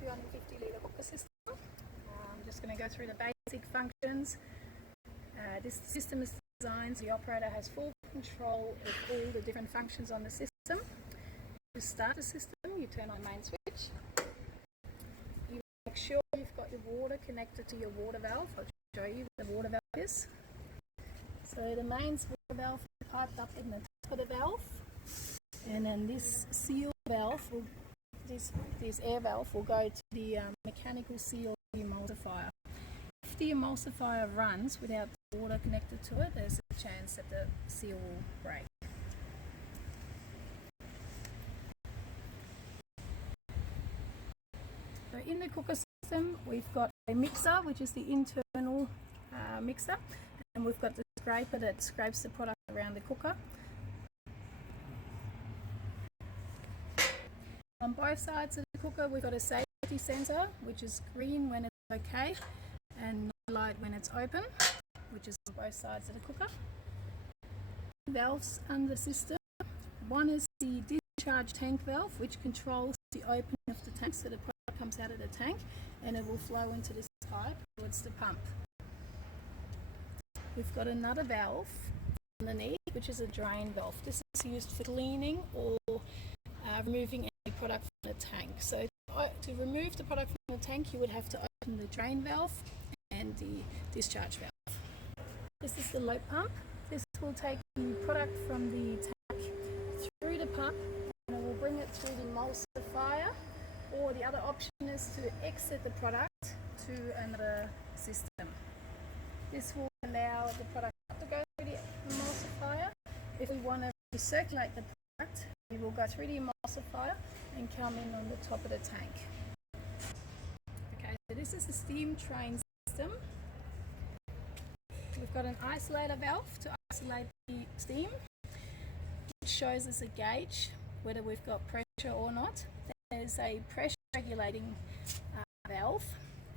250 litre cooker system. I'm just going to go through the basic functions. This system is designed so the operator has full control of all the different functions on the system. To start the system, you turn on the main switch. You make sure you've got your water connected to your water valve. I'll show you what the water valve is. So the mains water valve is piped up in the top of the valve, and then this seal valve, this air valve, will go to the mechanical seal of the emulsifier. If the emulsifier runs without the water connected to it, there's a chance that the seal will break. So in the cooker system, we've got a mixer, which is the internal mixer, and we've got the scraper that scrapes the product around the cooker. On both sides of the cooker, we've got a safety sensor, which is green when it's okay, and no light when it's open, which is on both sides of the cooker. Valves under the system. One is the discharge tank valve, which controls the opening of the tank, so the product comes out of the tank and it will flow into this pipe towards the pump. We've got another valve underneath, which is a drain valve. This is used for cleaning or removing any product from the tank. So to remove the product from the tank, you would have to open the drain valve and the discharge valve. This is the load pump. This will take the product from the tank through the pump and it will bring it through the emulsifier, or the other option is to exit the product to another system. This will allow the product to go through the emulsifier. If we want to recirculate the product, we will go through the emulsifier and come in on the top of the tank. Okay, so this is the steam train system. We've got an isolator valve to isolate the steam, which shows us a gauge whether we've got pressure or not. There's a pressure regulating valve,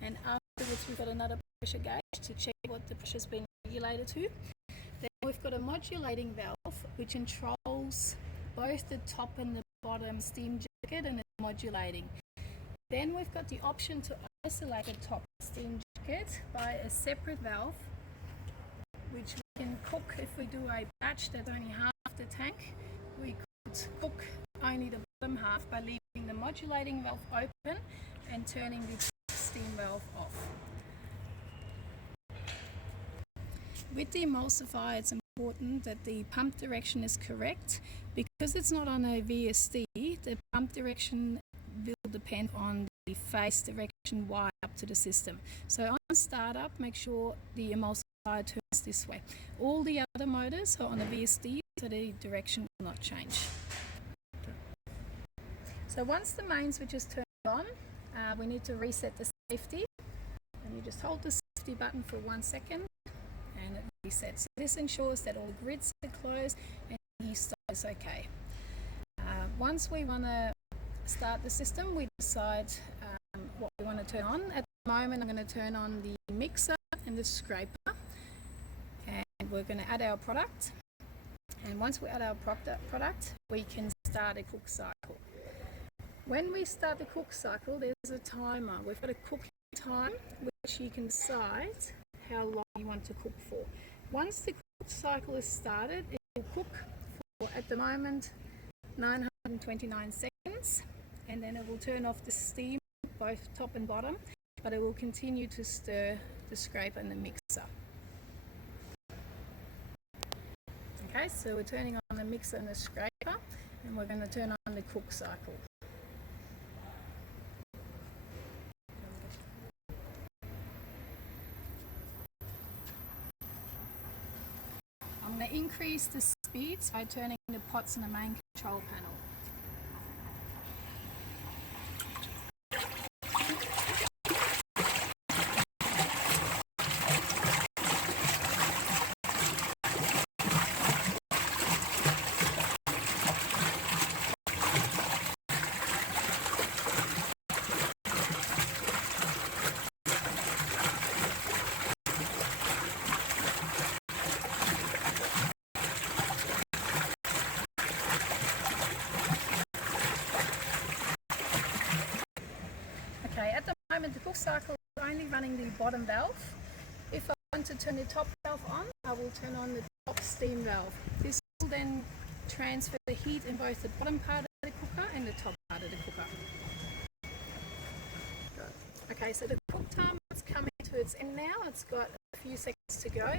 and afterwards we've got another pressure gauge to check what the pressure's been regulated to. Then we've got a modulating valve which controls both the top and the bottom steam jacket, and it's modulating. Then we've got the option to isolate the top steam jacket by a separate valve, which we can cook. If we do a batch that's only half the tank, we could cook only the bottom half by leaving the modulating valve open and turning the steam valve off. With the emulsifier, it's important that the pump direction is correct. Because it's not on a VSD, the pump direction will depend on the face direction wire up to the system. So on startup, make sure the emulsifier turns this way. All the other motors are on a VSD, so the direction will not change. So once the main switch is turned on, we need to reset the safety, and you just hold the safety button for 1 second and it resets. So this ensures that all the grids are closed and the stop is okay. Once we want to start the system, we decide what we want to turn on. At the moment, I'm going to turn on the mixer and the scraper, and we're going to add our product. And once we add our product, we can start a cook cycle. When we start the cook cycle, there's a timer. We've got a cooking time which you can decide how long you want to cook for. Once the cook cycle is started, it will cook for, at the moment, 929 seconds, and then it will turn off the steam, both top and bottom, but it will continue to stir the scraper and the mixer. Okay, so we're turning on the mixer and the scraper, and we're going to turn on the cook cycle. I'm going to increase the speeds by turning the pots in the main control panel. bottom valve. If I want to turn the top valve on, I will turn on the top steam valve. This will then transfer the heat in both the bottom part of the cooker and the top part of the cooker. Okay, so the cook time is coming to its end now. It's got a few seconds to go.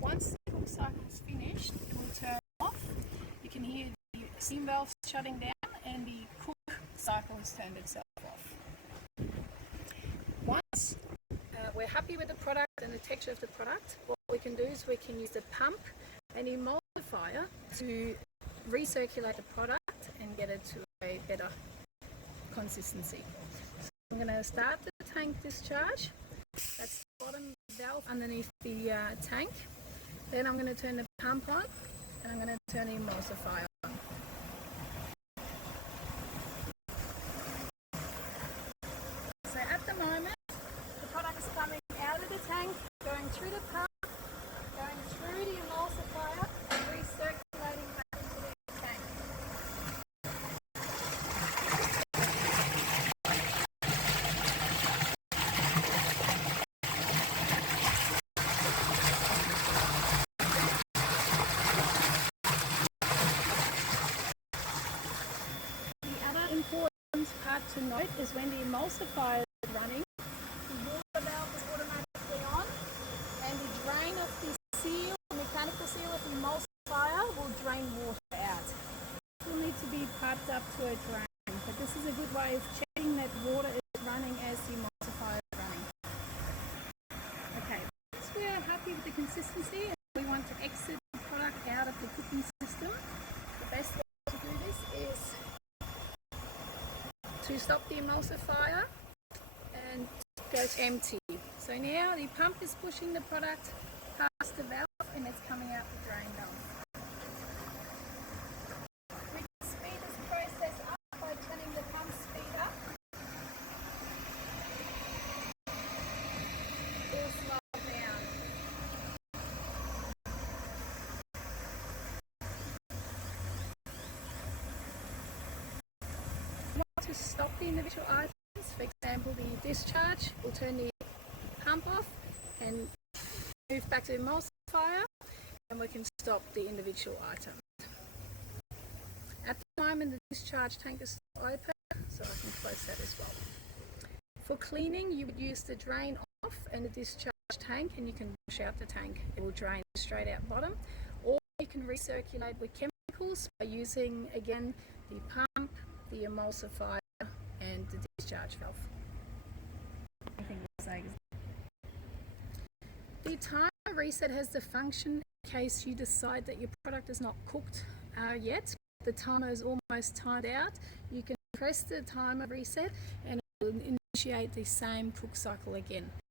Once the cook cycle is finished, it will turn off. You can hear the steam valve shutting down and the cook cycle has turned itself off. Once we're happy with the product and the texture of the product, what we can do is we can use the pump and emulsifier to recirculate the product and get it to a better consistency. So I'm going to start the tank discharge. That's the bottom valve underneath the tank. Then I'm going to turn the pump on and I'm going to turn the emulsifier on. So at the moment, the product is coming out of the tank, going through the pump, going through the emulsifier and recirculating back into the tank. The other important part to note is when the emulsifier is running, the water valve is automatically on and the drain of the seal, the mechanical seal of the emulsifier will drain water out. It will need to be piped up to a drain, but this is a good way of checking that water is running as the emulsifier is running. Okay, once we are happy with the consistency and we want to exit the product out of the cooking system, the best way to do this is to stop the emulsifier and go to empty. So now the pump is pushing the product past the valve and it's coming out the drain valve. We can speed this process up by turning the pump speed up. Or slow down. We want to stop the individual items. For example, the discharge, we'll turn the pump off and move back to the emulsifier and we can stop the individual item. At the moment the discharge tank is open, so I can close that as well. For cleaning you would use the drain off and the discharge tank and you can wash out the tank. It will drain straight out bottom, or you can recirculate with chemicals by using again the pump, the emulsifier and the discharge valve. Anything to say? The timer reset has the function in case you decide that your product is not cooked yet. The timer is almost timed out. You can press the timer reset and it will initiate the same cook cycle again.